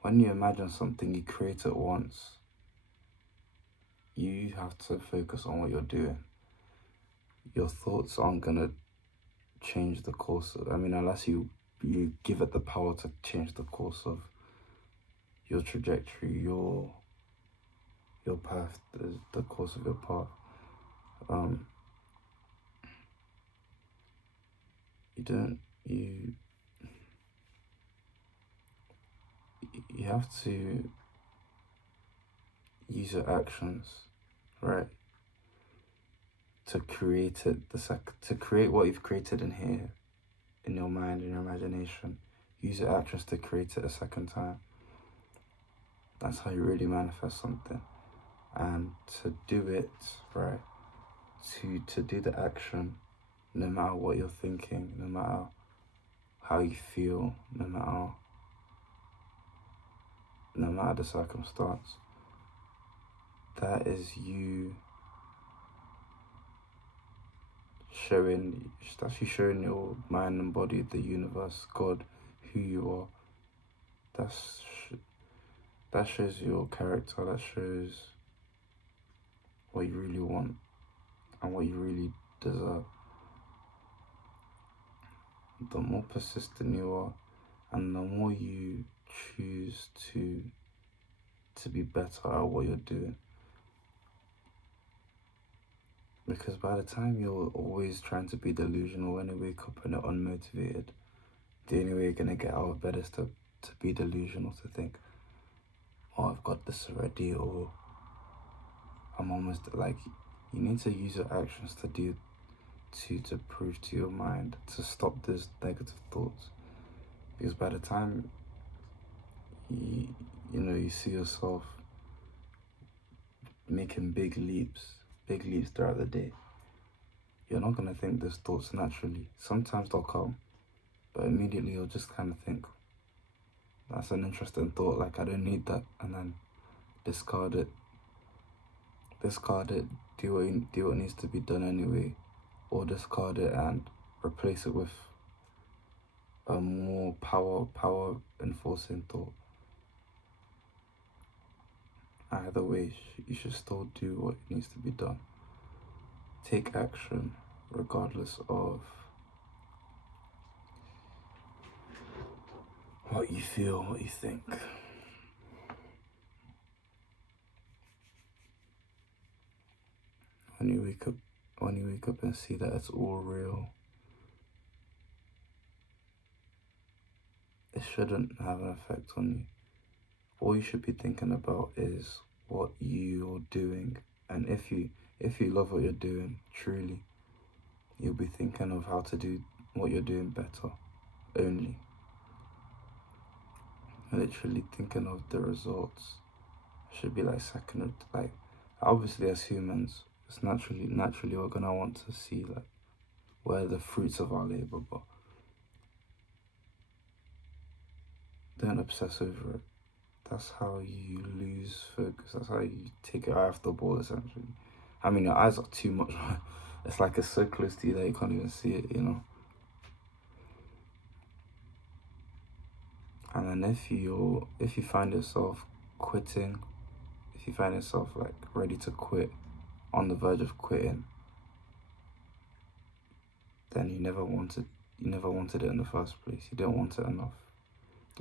when you imagine something, you create it once. You have to focus on what you're doing. Your thoughts aren't gonna change the course of, I mean, unless you give it the power to change the course of your trajectory, your path, the course of your path. Um, you don't you you have to use your actions, right, to create it to create what you've created in here, in your mind, in your imagination. Use your actions to create it a second time. That's how you really manifest something. And to do it, right, to do the action, no matter what you're thinking, no matter how you feel, no matter the circumstance, that is you that's you showing your mind and body, the universe, God, who you are. That shows your character, that shows what you really want and what you really deserve. The more persistent you are, and the more you choose to be better at what you're doing. Because by the time you're always trying to be delusional, when you wake up and you're unmotivated, the only way you're gonna get out of bed is to be delusional, to think, oh, I've got this already, or I'm almost like, you need to use your actions to prove to your mind to stop these negative thoughts. Because by the time you see yourself making big leaps throughout the day, you're not gonna think these thoughts naturally. Sometimes they'll come, but immediately you'll just kind of think, that's an interesting thought, like I don't need that, and then discard it, do what needs to be done anyway, or discard it and replace it with a more power enforcing thought. Either way, you should still do what needs to be done. Take action regardless of what you feel, what you think. When you wake up and see that it's all real, it shouldn't have an effect on you. All you should be thinking about is what you're doing. And if you love what you're doing, truly, you'll be thinking of how to do what you're doing better only. Literally thinking of the results should be like second, like obviously as humans, it's naturally we're gonna want to see like where the fruits of our labor, but don't obsess over it. That's how you lose focus. That's how you take your eye off the ball, essentially. I mean, your eyes are too much. It's like it's so close to you that you can't even see it, And then if you find yourself quitting, if you find yourself like ready to quit, on the verge of quitting, then you never wanted it in the first place. You didn't want it enough,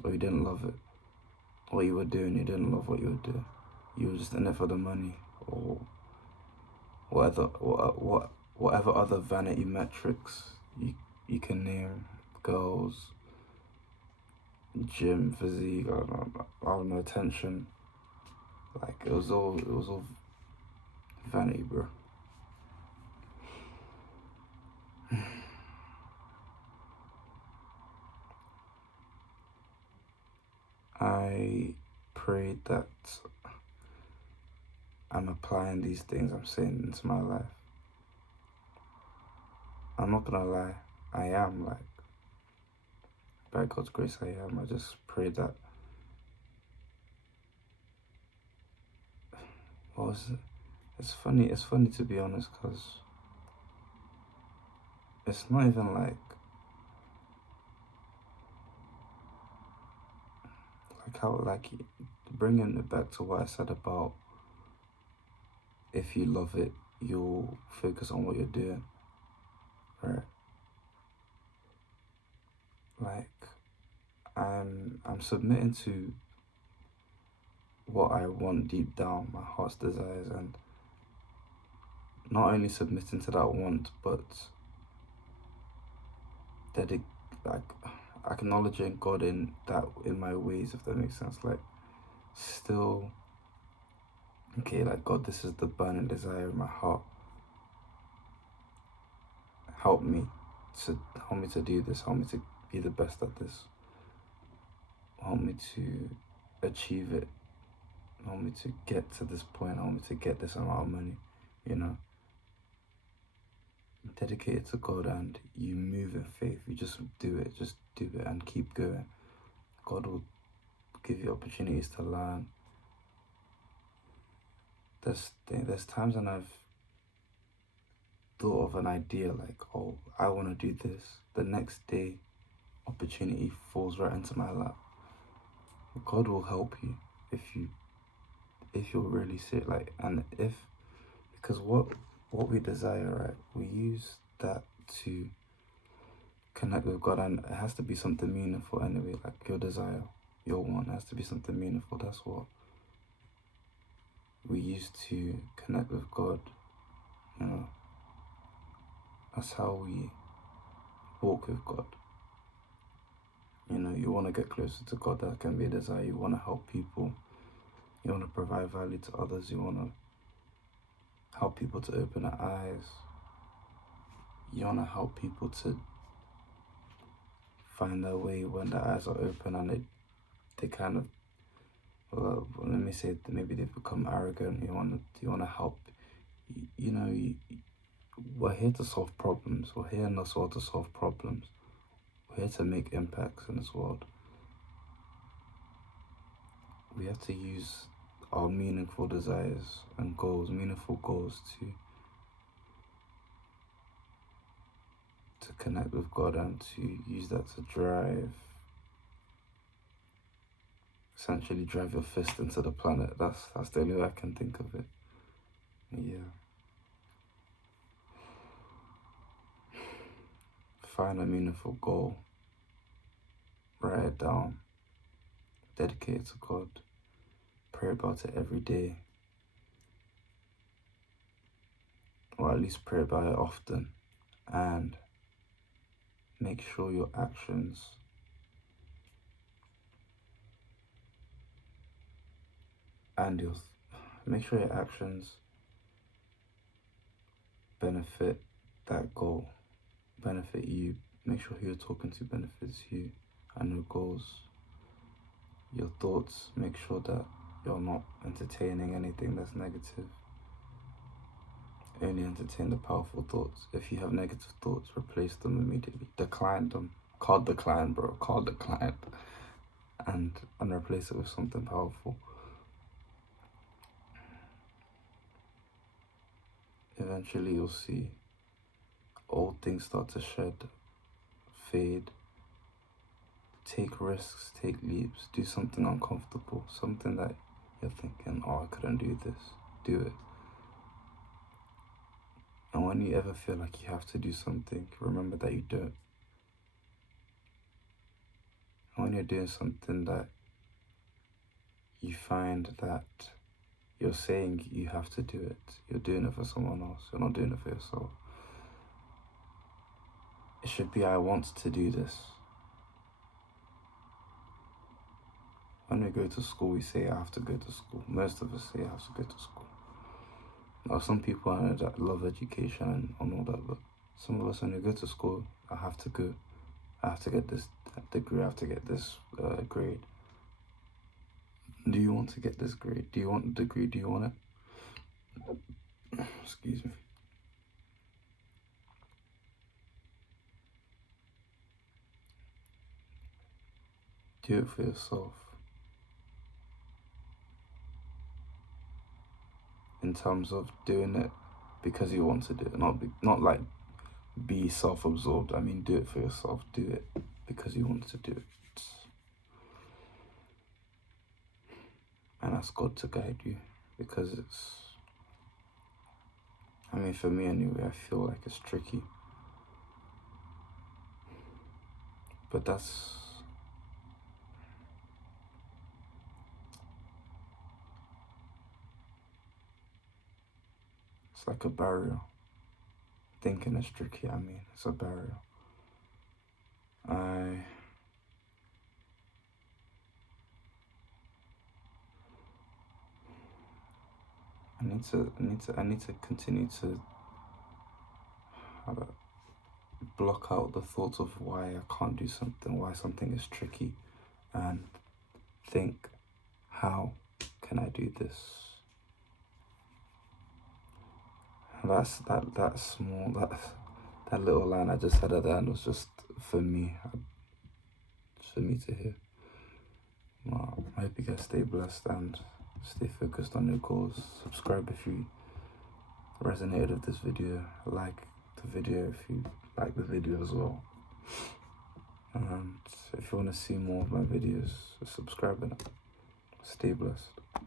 or you didn't love it. What you were doing, you didn't love what you were doing. You were just in it for the money, or whatever other vanity metrics you can name, girls, gym, physique, I don't know, attention. Like it was all vanity, bro. I pray that I'm applying these things I'm saying into my life. I'm not gonna lie, I am, like, by God's grace I am. I just pray that, what was it? It's funny to be honest, because it's not even like bringing it back to what I said about if you love it, you'll focus on what you're doing, right? Like, I'm submitting to what I want deep down, my heart's desires, and not only submitting to that want, but like acknowledging God in my ways, if that makes sense. Like, still, okay, like, God, this is the burning desire of my heart. Help me to do this. Help me to be the best at this. Help me to achieve it. Help me to get to this point. Help me to get this amount of money. You know, dedicate it to God, and you move in faith. You just do it. Just do it and keep going. God will give you opportunities to learn. There's times when I've thought of an idea like, oh, I want to do this. The next day, opportunity falls right into my lap. God will help you if you'll really sit like, and because what we desire, right? We use that to connect with God, and it has to be something meaningful anyway. Like, your desire, your want has to be something meaningful. That's what we use to connect with God. You know, that's how we walk with God. You know, you want to get closer to God, that can be a desire. You want to help people. You want to provide value to others. You want to help people to open their eyes. You want to help people to find their way when their eyes are open, and they kind of, well, let me say, maybe they've become arrogant. You want to help. You know, we're here to solve problems. We're here in this world to solve problems. We're here to make impacts in this world. We have to use our meaningful desires and goals, meaningful goals, to connect with God, and to use that to essentially drive your fist into the planet. That's the only way I can think of it. Yeah. Find a meaningful goal. Write it down. Dedicate it to God. Pray about it every day. Or at least pray about it often. And make sure your actions benefit that goal, benefit you. Make sure who you're talking to benefits you and your goals. Your thoughts, make sure that you're not entertaining anything that's negative. Only entertain the powerful thoughts. If you have negative thoughts, replace them immediately. Decline them. Call decline, bro. Call decline. And replace it with something powerful. Eventually you'll see old things start to shed, fade. Take risks, take leaps, do something uncomfortable, something that you're thinking, oh, I couldn't do this. Do it. And when you ever feel like you have to do something, remember that you don't. And when you're doing something that you find that you're saying you have to do it, you're doing it for someone else, you're not doing it for yourself. It should be, I want to do this. When we go to school, we say, I have to go to school. Most of us say, I have to go to school. Now, some people I know that love education and all that, but some of us, when we go to school, I have to go. I have to get this degree. I have to get this grade. Do you want to get this grade? Do you want the degree? Do you want it? Excuse me. Do it for yourself. In terms of doing it because you want to do it, not like be self-absorbed. I mean, do it for yourself. Do it because you want to do it. ask God to guide you, because I mean, for me anyway, I feel like it's tricky. But it's like a barrier. Thinking is tricky, I mean, it's a barrier. I need to continue to block out the thoughts of why I can't do something, why something is tricky, and think, how can I do this? That little line I just said at the end was just for me, to hear. Well, I hope you guys stay blessed and stay focused on your goals. Subscribe if you resonated with this video. Like the video if you like the video as well. And if you want to see more of my videos, subscribe and stay blessed.